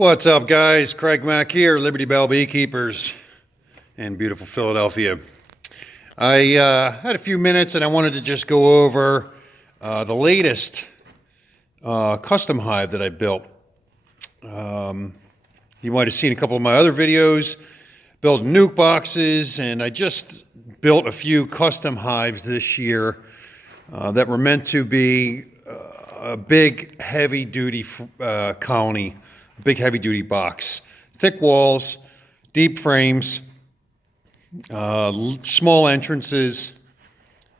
What's up, guys? Craig Mack here, Liberty Bell Beekeepers in beautiful Philadelphia. I had a few minutes and I wanted to just go over the latest custom hive that I built. You might have seen a couple of my other videos, built nuke boxes, and I just built a few custom hives this year that were meant to be a big, heavy-duty colony. Big heavy-duty box, thick walls, deep frames, small entrances,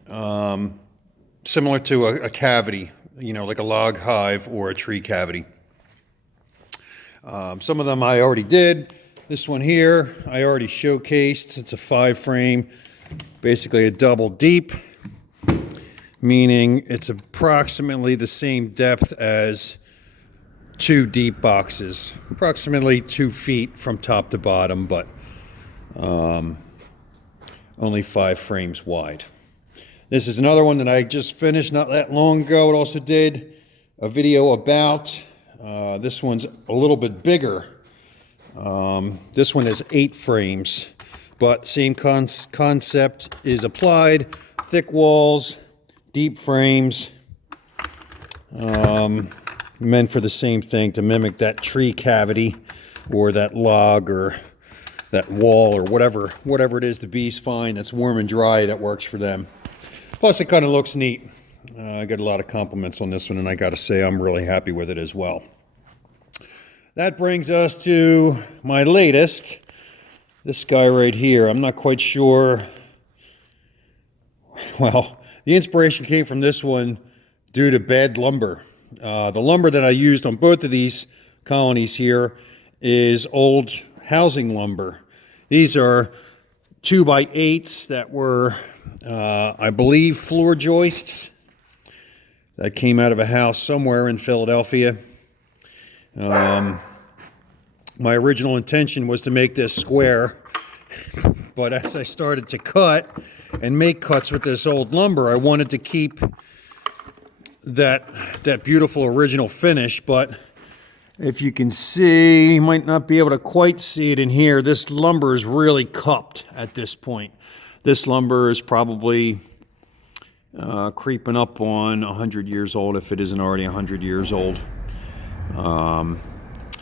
similar to a cavity, you know, like a log hive or a tree cavity. Some of them I already did. This one here I already showcased. It's a 5-frame, basically a double deep, meaning it's approximately the same depth as 2 deep boxes, approximately 2 feet from top to bottom, but only 5 frames wide. This is another one that I just finished not that long ago. It also did a video about. This one's a little bit bigger. This one is 8 frames, but same concept is applied. Thick walls, deep frames. Meant for the same thing, to mimic that tree cavity or that log or that wall or whatever it is the bees find that's warm and dry that works for them. Plus it kind of looks neat. I got a lot of compliments on this one, and I got to say I'm really happy with it as well. That brings us to my latest, this guy right here. I'm not quite sure. Well, the inspiration came from this one due to bad lumber. The lumber that I used on both of these colonies here is old housing lumber. These are 2x8s that were, I believe, floor joists that came out of a house somewhere in Philadelphia. My original intention was to make this square, but as I started to cut and make cuts with this old lumber, I wanted to keep that beautiful original finish. But if you can see, you might not be able to quite see it in here, this lumber is really cupped at this point. This lumber is probably creeping up on 100 years old, if it isn't already 100 years old.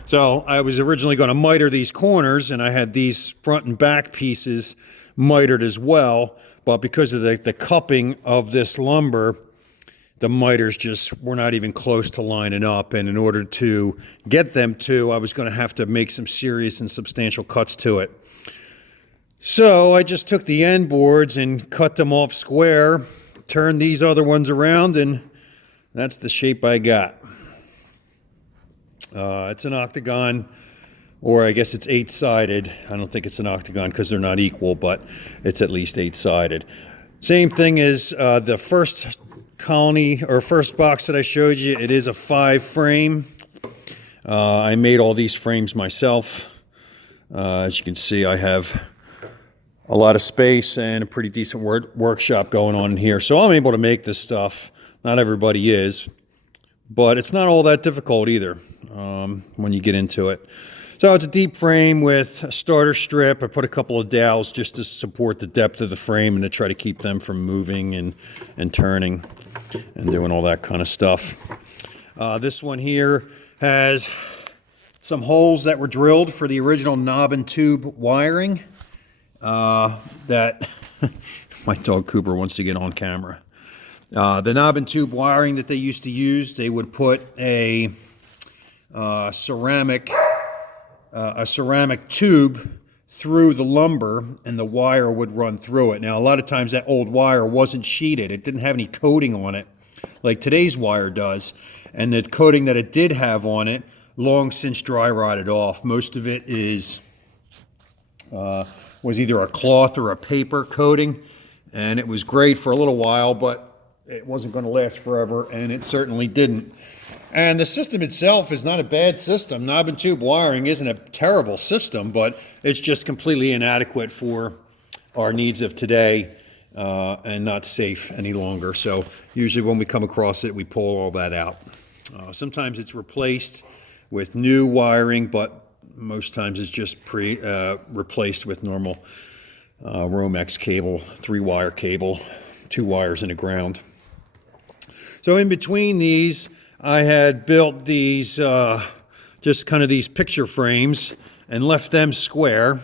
So I was originally going to miter these corners, and I had these front and back pieces mitered as well, but because of the cupping of this lumber, the miters just were not even close to lining up, and in order to get them to, I was going to have to make some serious and substantial cuts to it. So I just took the end boards and cut them off square, turned these other ones around, and that's the shape I got. It's an octagon, or I guess it's 8-sided. I don't think it's an octagon because they're not equal, but it's at least 8-sided. Same thing as the first colony or first box that I showed you. It is a 5-frame. I made all these frames myself. As you can see, I have a lot of space and a pretty decent workshop going on in here, so I'm able to make this stuff. Not everybody is, but it's not all that difficult either when you get into it. So it's a deep frame with a starter strip. I put a couple of dowels just to support the depth of the frame and to try to keep them from moving and turning and doing all that kind of stuff. This one here has some holes that were drilled for the original knob and tube wiring that my dog Cooper wants to get on camera. The knob and tube wiring that they used to use, they would put a ceramic tube through the lumber, and the wire would run through it. Now, a lot of times that old wire wasn't sheeted. It didn't have any coating on it like today's wire does. And the coating that it did have on it long since dry rotted off. Most of it was either a cloth or a paper coating, and it was great for a little while, but it wasn't going to last forever, and it certainly didn't. And the system itself is not a bad system. Knob and tube wiring isn't a terrible system, but it's just completely inadequate for our needs of today and not safe any longer. So usually when we come across it, we pull all that out. Sometimes it's replaced with new wiring, but most times it's just replaced with normal Romex cable, 3-wire cable, 2 wires in the ground. So in between these, I had built these, just kind of these picture frames and left them square,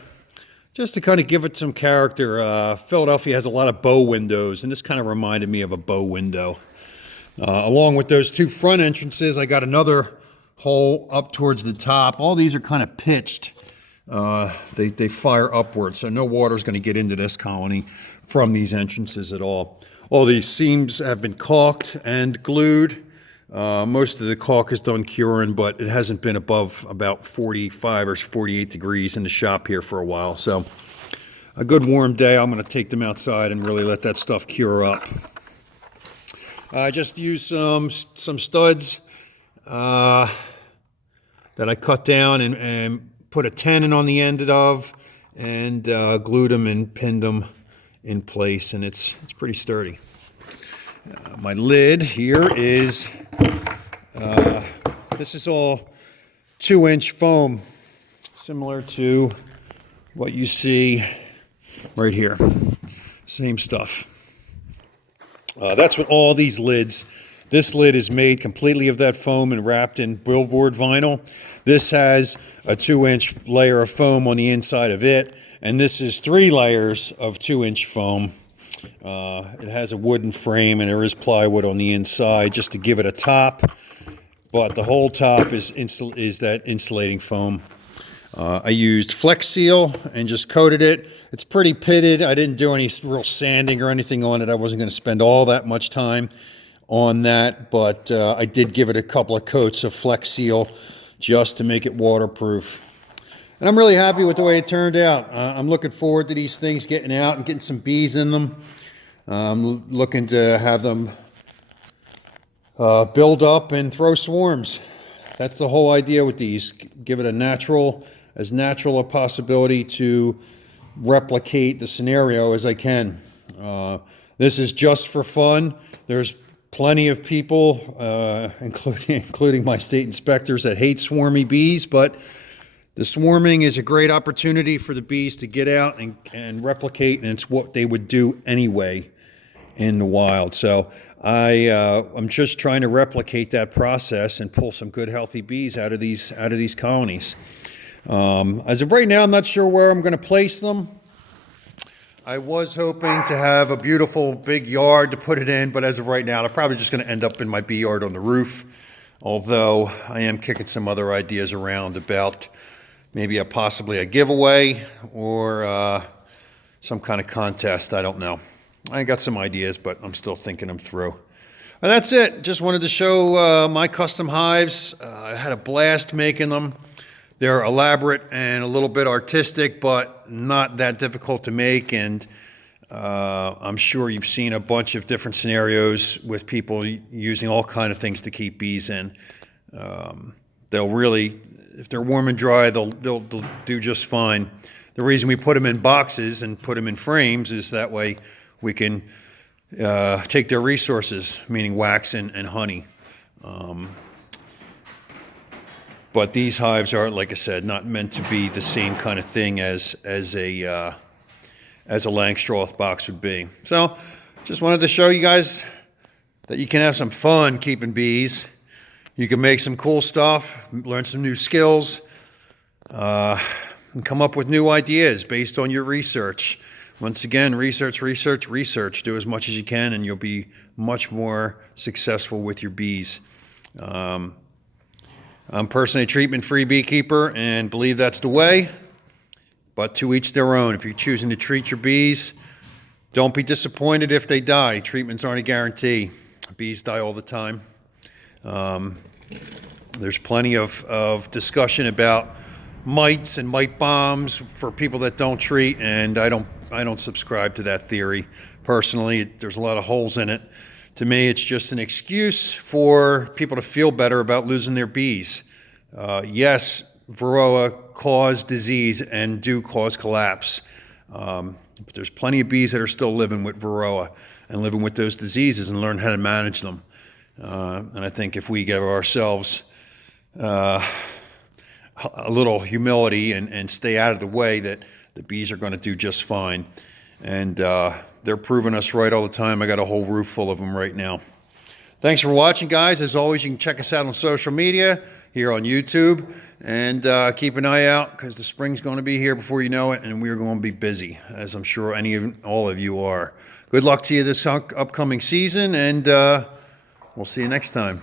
just to kind of give it some character. Philadelphia has a lot of bow windows, and this kind of reminded me of a bow window. Along with those 2 front entrances, I got another hole up towards the top. All these are kind of pitched. They fire upwards, so no water is going to get into this colony from these entrances at all. All these seams have been caulked and glued. Most of the caulk is done curing, but it hasn't been above about 45 or 48 degrees in the shop here for a while. So a good warm day, I'm going to take them outside and really let that stuff cure up. I just used some studs that I cut down and put a tenon on the end of, and glued them and pinned them in place, and it's pretty sturdy. My lid here is, this is all 2-inch foam, similar to what you see right here. Same stuff. That's what all these lids, this lid is made completely of that foam and wrapped in billboard vinyl. This has a 2-inch layer of foam on the inside of it, and this is 3 layers of 2-inch foam. It has a wooden frame, and there is plywood on the inside just to give it a top, but the whole top is that insulating foam. I used Flex Seal and just coated it. It's pretty pitted. I didn't do any real sanding or anything on it. I wasn't going to spend all that much time on that, but I did give it a couple of coats of Flex Seal just to make it waterproof. And I'm really happy with the way it turned out. I'm looking forward to these things getting out and getting some bees in them. I'm looking to have them build up and throw swarms. That's the whole idea with these. Give it as natural a possibility to replicate the scenario as I can. This is just for fun. There's plenty of people, including my state inspectors, that hate swarmy bees, but the swarming is a great opportunity for the bees to get out and replicate, and it's what they would do anyway in the wild. So I'm just trying to replicate that process and pull some good, healthy bees out of these colonies. As of right now, I'm not sure where I'm going to place them. I was hoping to have a beautiful big yard to put it in, but as of right now, I'm probably just going to end up in my bee yard on the roof, although I am kicking some other ideas around about maybe possibly a giveaway or some kind of contest. I don't know. I got some ideas, but I'm still thinking them through. And that's it. Just wanted to show my custom hives. I had a blast making them. They're elaborate and a little bit artistic, but not that difficult to make. And I'm sure you've seen a bunch of different scenarios with people using all kinds of things to keep bees in. They'll really, if they're warm and dry, they'll do just fine. The reason we put them in boxes and put them in frames is that way we can take their resources, meaning wax and honey. But these hives are, like I said, not meant to be the same kind of thing as a Langstroth box would be. So, just wanted to show you guys that you can have some fun keeping bees. You can make some cool stuff, learn some new skills, and come up with new ideas based on your research. Once again, research. Do as much as you can, and you'll be much more successful with your bees. I'm personally a treatment-free beekeeper and believe that's the way, but to each their own. If you're choosing to treat your bees, don't be disappointed if they die. Treatments aren't a guarantee. Bees die all the time. There's plenty of discussion about mites and mite bombs for people that don't treat, and I don't subscribe to that theory. Personally, there's a lot of holes in it. To me, it's just an excuse for people to feel better about losing their bees. Yes, Varroa cause disease and do cause collapse, but there's plenty of bees that are still living with Varroa and living with those diseases and learn how to manage them. And I think if we give ourselves a little humility and stay out of the way, that the bees are going to do just fine. And they're proving us right all the time. I got a whole roof full of them right now. Thanks for watching, guys. As always, you can check us out on social media, here on YouTube, and keep an eye out, because the spring's going to be here before you know it, and we're going to be busy, as I'm sure all of you are. Good luck to you this upcoming season, and we'll see you next time.